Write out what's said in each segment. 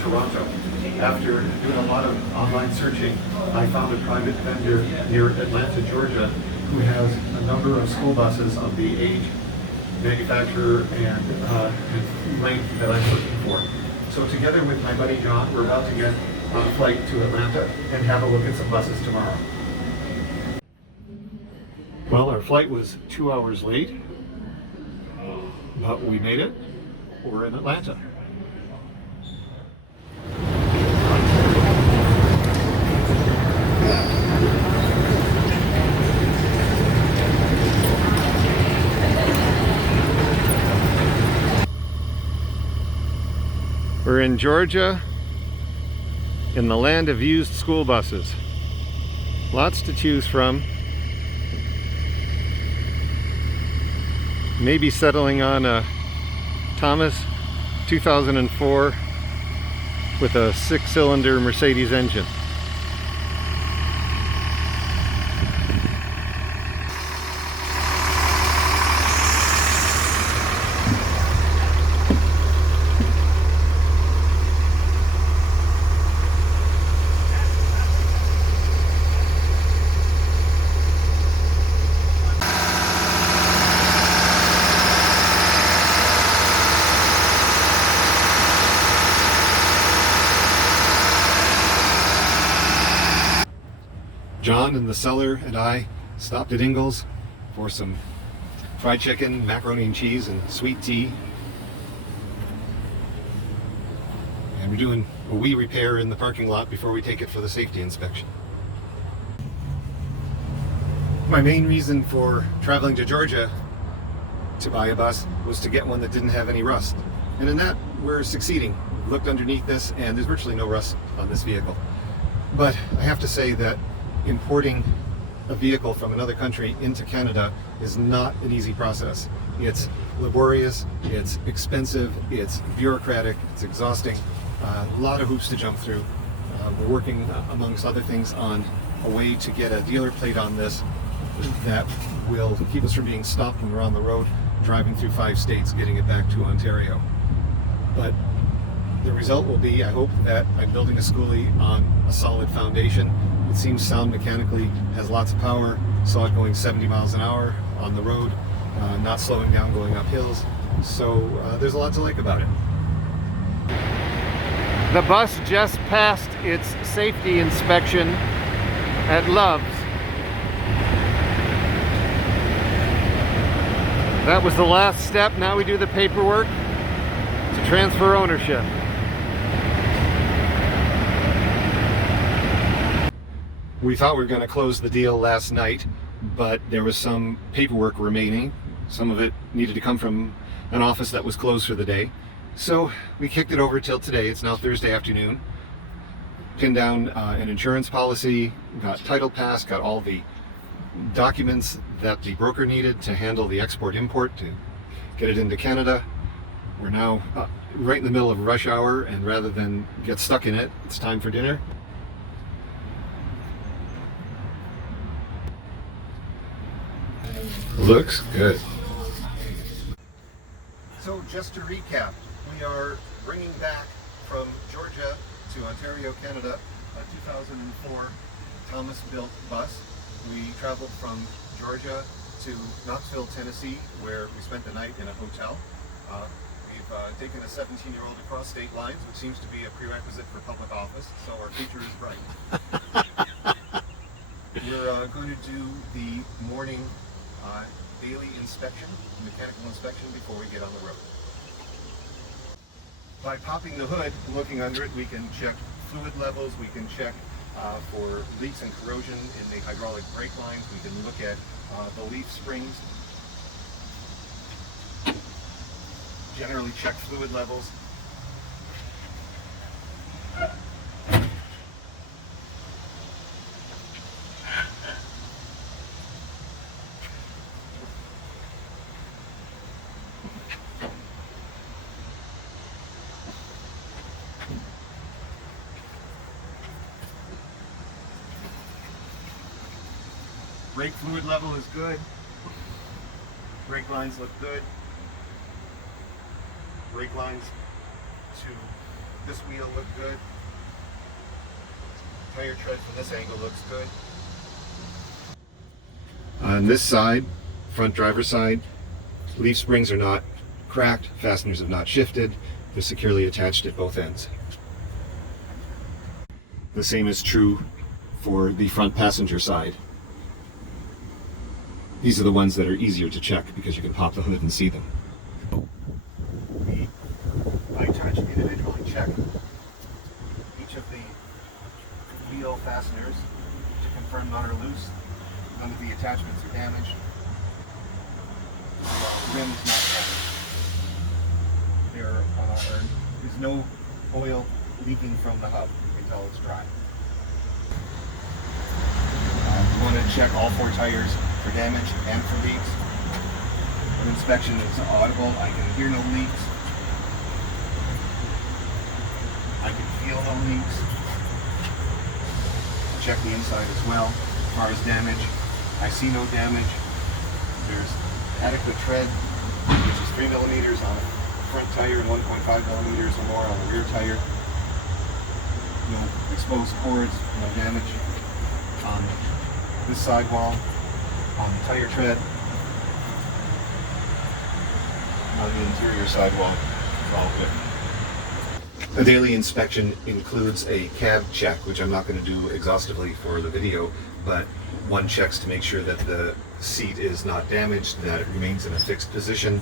Toronto. After doing a lot of online searching, I found a private vendor near Atlanta, Georgia, who has a number of school buses of the age, manufacturer, and length that I'm looking for. So together with my buddy John, we're about to get on a flight to Atlanta and have a look at some buses tomorrow. Well, our flight was 2 hours late, but we made it. We're in Atlanta. We're in Georgia, in the land of used school buses. Lots to choose from. Maybe settling on a Thomas 2004 with a 6-cylinder Mercedes engine. John and the seller and I stopped at Ingles for some fried chicken, macaroni and cheese, and sweet tea. And we're doing a wee repair in the parking lot before we take it for the safety inspection. My main reason for traveling to Georgia to buy a bus was to get one that didn't have any rust. And in that, we're succeeding. We've looked underneath this and there's virtually no rust on this vehicle. But I have to say that importing a vehicle from another country into Canada is not an easy process. It's laborious, it's expensive, it's bureaucratic, it's exhausting, a lot of hoops to jump through. We're working, amongst other things, on a way to get a dealer plate on this that will keep us from being stopped when we're on the road, driving through 5 states, getting it back to Ontario. But the result will be, I hope, that I'm building a skoolie on a solid foundation. It seems sound mechanically, has lots of power, saw it going 70 miles an hour on the road, not slowing down going up hills. So there's a lot to like about it. The bus just passed its safety inspection at Love's. That was the last step. Now we do the paperwork to transfer ownership. We thought we were going to close the deal last night, but there was some paperwork remaining. Some of it needed to come from an office that was closed for the day. So we kicked it over till today. It's now Thursday afternoon. Pinned down an insurance policy, got title passed, got all the documents that the broker needed to handle the export-import to get it into Canada. We're now right in the middle of rush hour, and rather than get stuck in it, it's time for dinner. Looks good. So just to recap, we are bringing back from Georgia to Ontario, Canada, a 2004 Thomas-built bus. We traveled from Georgia to Knoxville, Tennessee, where we spent the night in a hotel. We've taken a 17-year-old across state lines, which seems to be a prerequisite for public office, so our future is bright. We're going to do the morning daily inspection, mechanical inspection, before we get on the road. By popping the hood, looking under it, we can check fluid levels, we can check for leaks and corrosion in the hydraulic brake lines, we can look at the leaf springs, generally check fluid levels. Brake fluid level is good. Brake lines look good. Brake lines to This wheel looked good. Tire tread from this angle looks good. On this side, front driver's side, leaf springs are not cracked, fasteners have not shifted, they're securely attached at both ends. The same is true for the front passenger side. These are the ones that are easier to check because you can pop the hood and see them. I touch individually check each of the wheel fasteners to confirm none are loose, none of the attachments are damaged, the rim is not damaged. There is no oil leaking from the hub until it's dry. You want to check all 4 tires for damage and for leaks. An inspection is audible. I can hear no leaks. I can feel no leaks. Check the inside as well. As far as damage, I see no damage. There's adequate tread, which is 3 millimeters on the front tire and 1.5 millimeters or more on the rear tire. No exposed cords, no damage on this sidewall, on the tire tread, on the interior sidewall. It's all good. A daily inspection includes a cab check, which I'm not going to do exhaustively for the video, but one checks to make sure that the seat is not damaged, that it remains in a fixed position,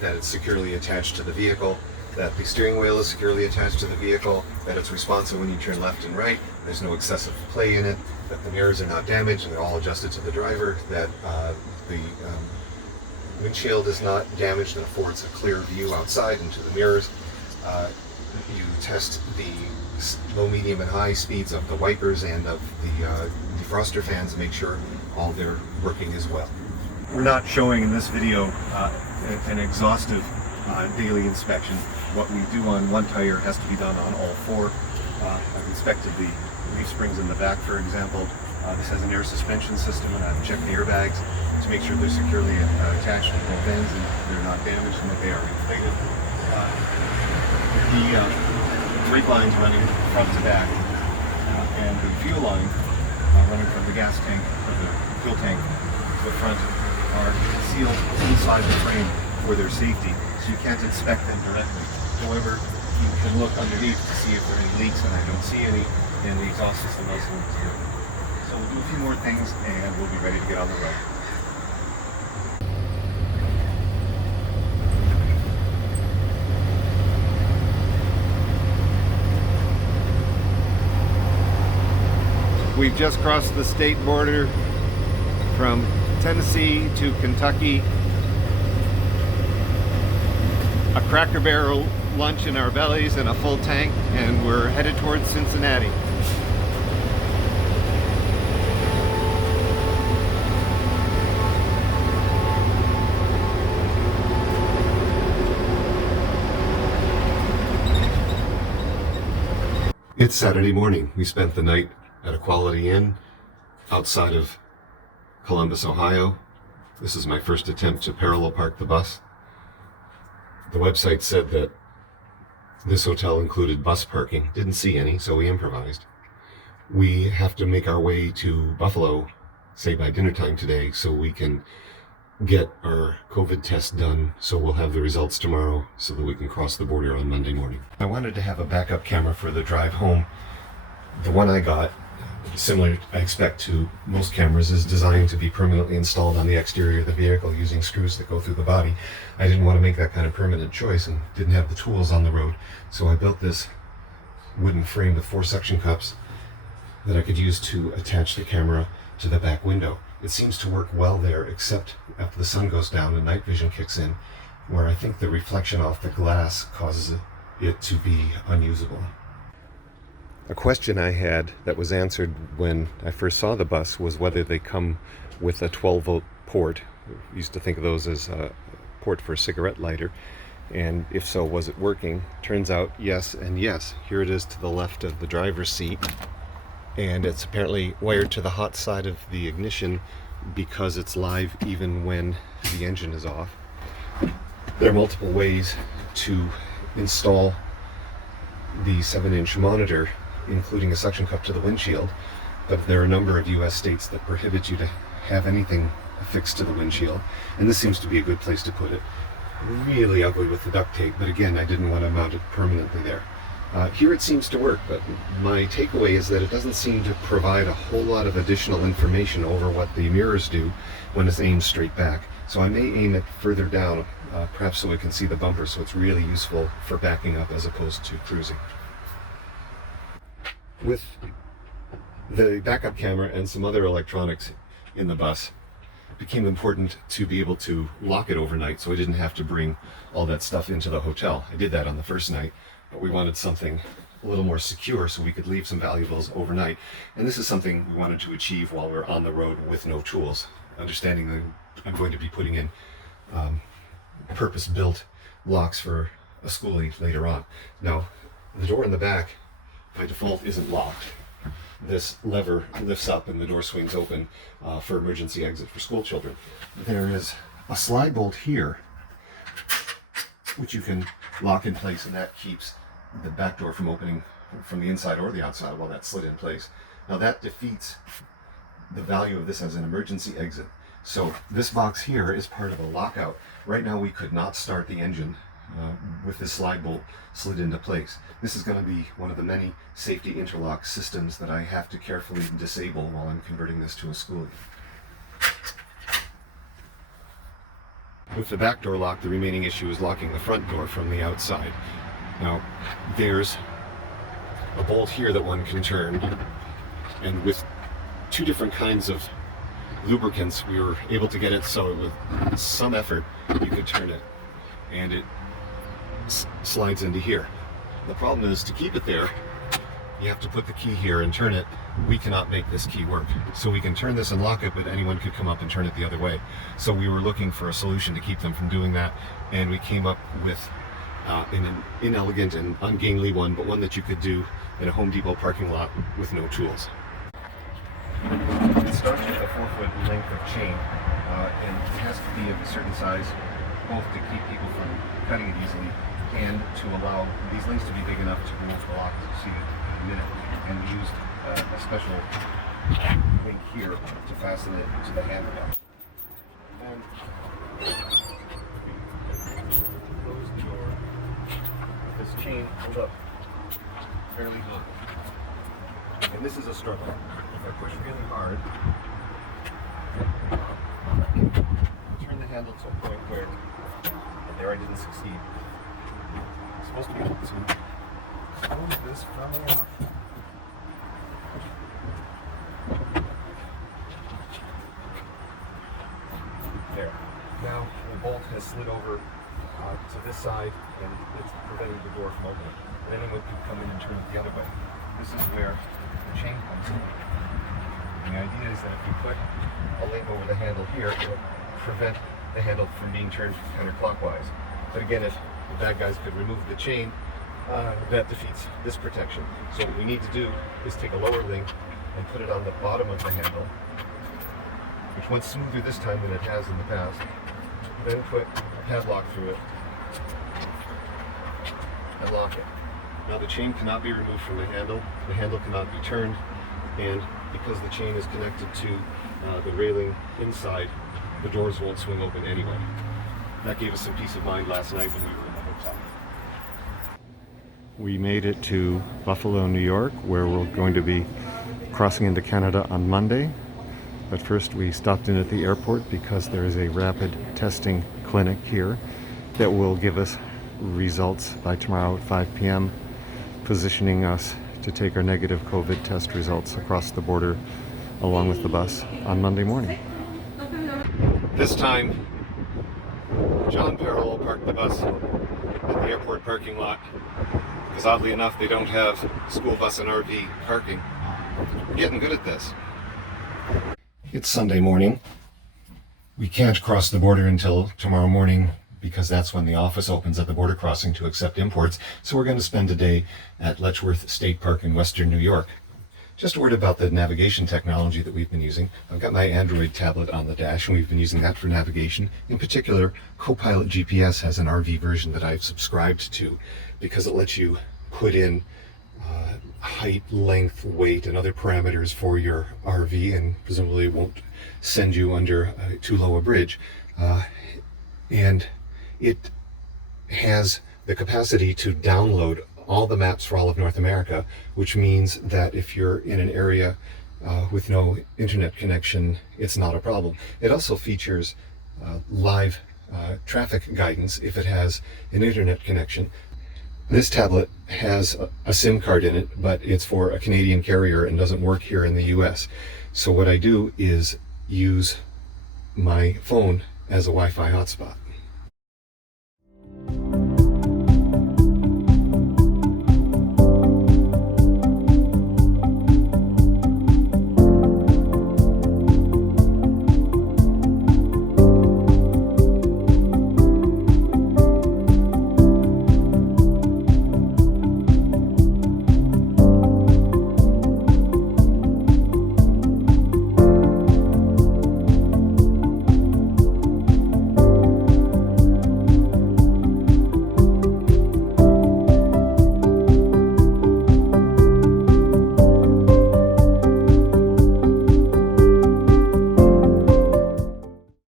that it's securely attached to the vehicle, that the steering wheel is securely attached to the vehicle, that it's responsive when you turn left and right, there's no excessive play in it, that the mirrors are not damaged and they're all adjusted to the driver, that the windshield is not damaged and affords a clear view outside into the mirrors. You test the low, medium, and high speeds of the wipers and of the defroster fans to make sure all they're working as well. We're not showing in this video an exhaustive daily inspection. What we do on one tire has to be done on all 4. I've inspected the leaf springs in the back, for example. This has an air suspension system, and I've checked the airbags to make sure they're securely attached to both ends and they're not damaged and that they are inflated. The brake line's running front to back, and the fuel line running from the gas tank or the fuel tank to the front are sealed inside the frame for their safety, so you can't inspect them directly. However, you can look underneath to see if there are any leaks, and I don't see any, and the exhaust system doesn't look good. So we'll do a few more things and we'll be ready to get on the road. We've just crossed the state border from Tennessee to Kentucky. A Cracker Barrel lunch in our bellies and a full tank, and we're headed towards Cincinnati. It's Saturday morning. We spent the night at a Quality Inn outside of Columbus, Ohio. This is my first attempt to parallel park the bus. The website said that this hotel included bus parking. Didn't see any, so we improvised. We have to make our way to Buffalo, say by dinner time today, so we can get our COVID test done, so we'll have the results tomorrow so that we can cross the border on Monday morning. I wanted to have a backup camera for the drive home. The one I got, similar, I expect, to most cameras, is designed to be permanently installed on the exterior of the vehicle using screws that go through the body. I didn't want to make that kind of permanent choice and didn't have the tools on the road, so I built this wooden frame with 4 suction cups that I could use to attach the camera to the back window. It seems to work well there, except after the sun goes down and night vision kicks in, where I think the reflection off the glass causes it to be unusable. A question I had that was answered when I first saw the bus was whether they come with a 12-volt port. We used to think of those as a port for a cigarette lighter, and if so, was it working? Turns out yes and yes. Here it is to the left of the driver's seat, and it's apparently wired to the hot side of the ignition because it's live even when the engine is off. There are multiple ways to install the 7-inch monitor, including a suction cup to the windshield, but there are a number of US states that prohibit you to have anything affixed to the windshield, and this seems to be a good place to put it. Really ugly with the duct tape, but again, I didn't want to mount it permanently there. Here it seems to work, but my takeaway is that it doesn't seem to provide a whole lot of additional information over what the mirrors do when it's aimed straight back. So I may aim it further down, perhaps so we can see the bumper, so it's really useful for backing up as opposed to cruising. With the backup camera and some other electronics in the bus, it became important to be able to lock it overnight so I didn't have to bring all that stuff into the hotel. I did that on the first night, but we wanted something a little more secure so we could leave some valuables overnight. And this is something we wanted to achieve while we're on the road with no tools, understanding that I'm going to be putting in purpose-built locks for a skoolie later on. Now, the door in the back by default isn't locked. This lever lifts up and the door swings open for emergency exit for school children. There is a slide bolt here which you can lock in place, and that keeps the back door from opening from the inside or the outside while that's slid in place. Now that defeats the value of this as an emergency exit. So this box here is part of a lockout. Right now we could not start the engine with this slide bolt slid into place. This is going to be one of the many safety interlock systems that I have to carefully disable while I'm converting this to a skoolie. With the back door locked, the remaining issue is locking the front door from the outside. Now, there's a bolt here that one can turn, and with two different kinds of lubricants, we were able to get it so with some effort you could turn it, and it slides into here. The problem is, to keep it there, you have to put the key here and turn it. We cannot make this key work. So we can turn this and lock it, but anyone could come up and turn it the other way. So we were looking for a solution to keep them from doing that, and we came up with an inelegant and ungainly one, but one that you could do in a Home Depot parking lot with no tools. It starts with a 4-foot length of chain, and it has to be of a certain size, both to keep people from cutting it easily and to allow these links to be big enough to remove the lock, as you see in a minute. And we used a special link here to fasten it to the handle. And close the door. This chain pulled up fairly high. And this is a struggle. If I push really hard, turn the handle to a point where, and there I didn't succeed. I'm supposed to be able to close this from the lock. There. Now the bolt has slid over to this side, and it's preventing the door from opening. And anyone could come in and turn it the other way. This is where the chain comes in. And the idea is that if you put a link over the handle here, it will prevent the handle from being turned counterclockwise. But again, if the bad guys could remove the chain, that defeats this protection. So what we need to do is take a lower link and put it on the bottom of the handle, which went smoother this time than it has in the past. Then put a padlock through it and lock it. Now the chain cannot be removed from the handle cannot be turned, and because the chain is connected to the railing inside, the doors won't swing open anyway. That gave us some peace of mind last night when we were in the hotel. We made it to Buffalo, New York, where we're going to be crossing into Canada on Monday. But first we stopped in at the airport because there is a rapid testing clinic here that will give us results by tomorrow at 5 p.m., positioning us to take our negative COVID test results across the border along with the bus on Monday morning. This time, John Parallel parked the bus at the airport parking lot because oddly enough they don't have school bus and RV parking. We're getting good at this. It's Sunday morning. We can't cross the border until tomorrow morning because that's when the office opens at the border crossing to accept imports. So we're going to spend a day at Letchworth State Park in Western New York. Just a word about the navigation technology that we've been using. I've got my Android tablet on the dash, and we've been using that for navigation. In particular, Copilot GPS has an RV version that I've subscribed to because it lets you put in height, length, weight, and other parameters for your RV, and presumably won't send you under too low a bridge. And it has the capacity to download all the maps for all of North America, which means that if you're in an area with no internet connection, it's not a problem. It also features live traffic guidance if it has an internet connection. This tablet has a SIM card in it, but it's for a Canadian carrier and doesn't work here in the US. So what I do is use my phone as a Wi-Fi hotspot.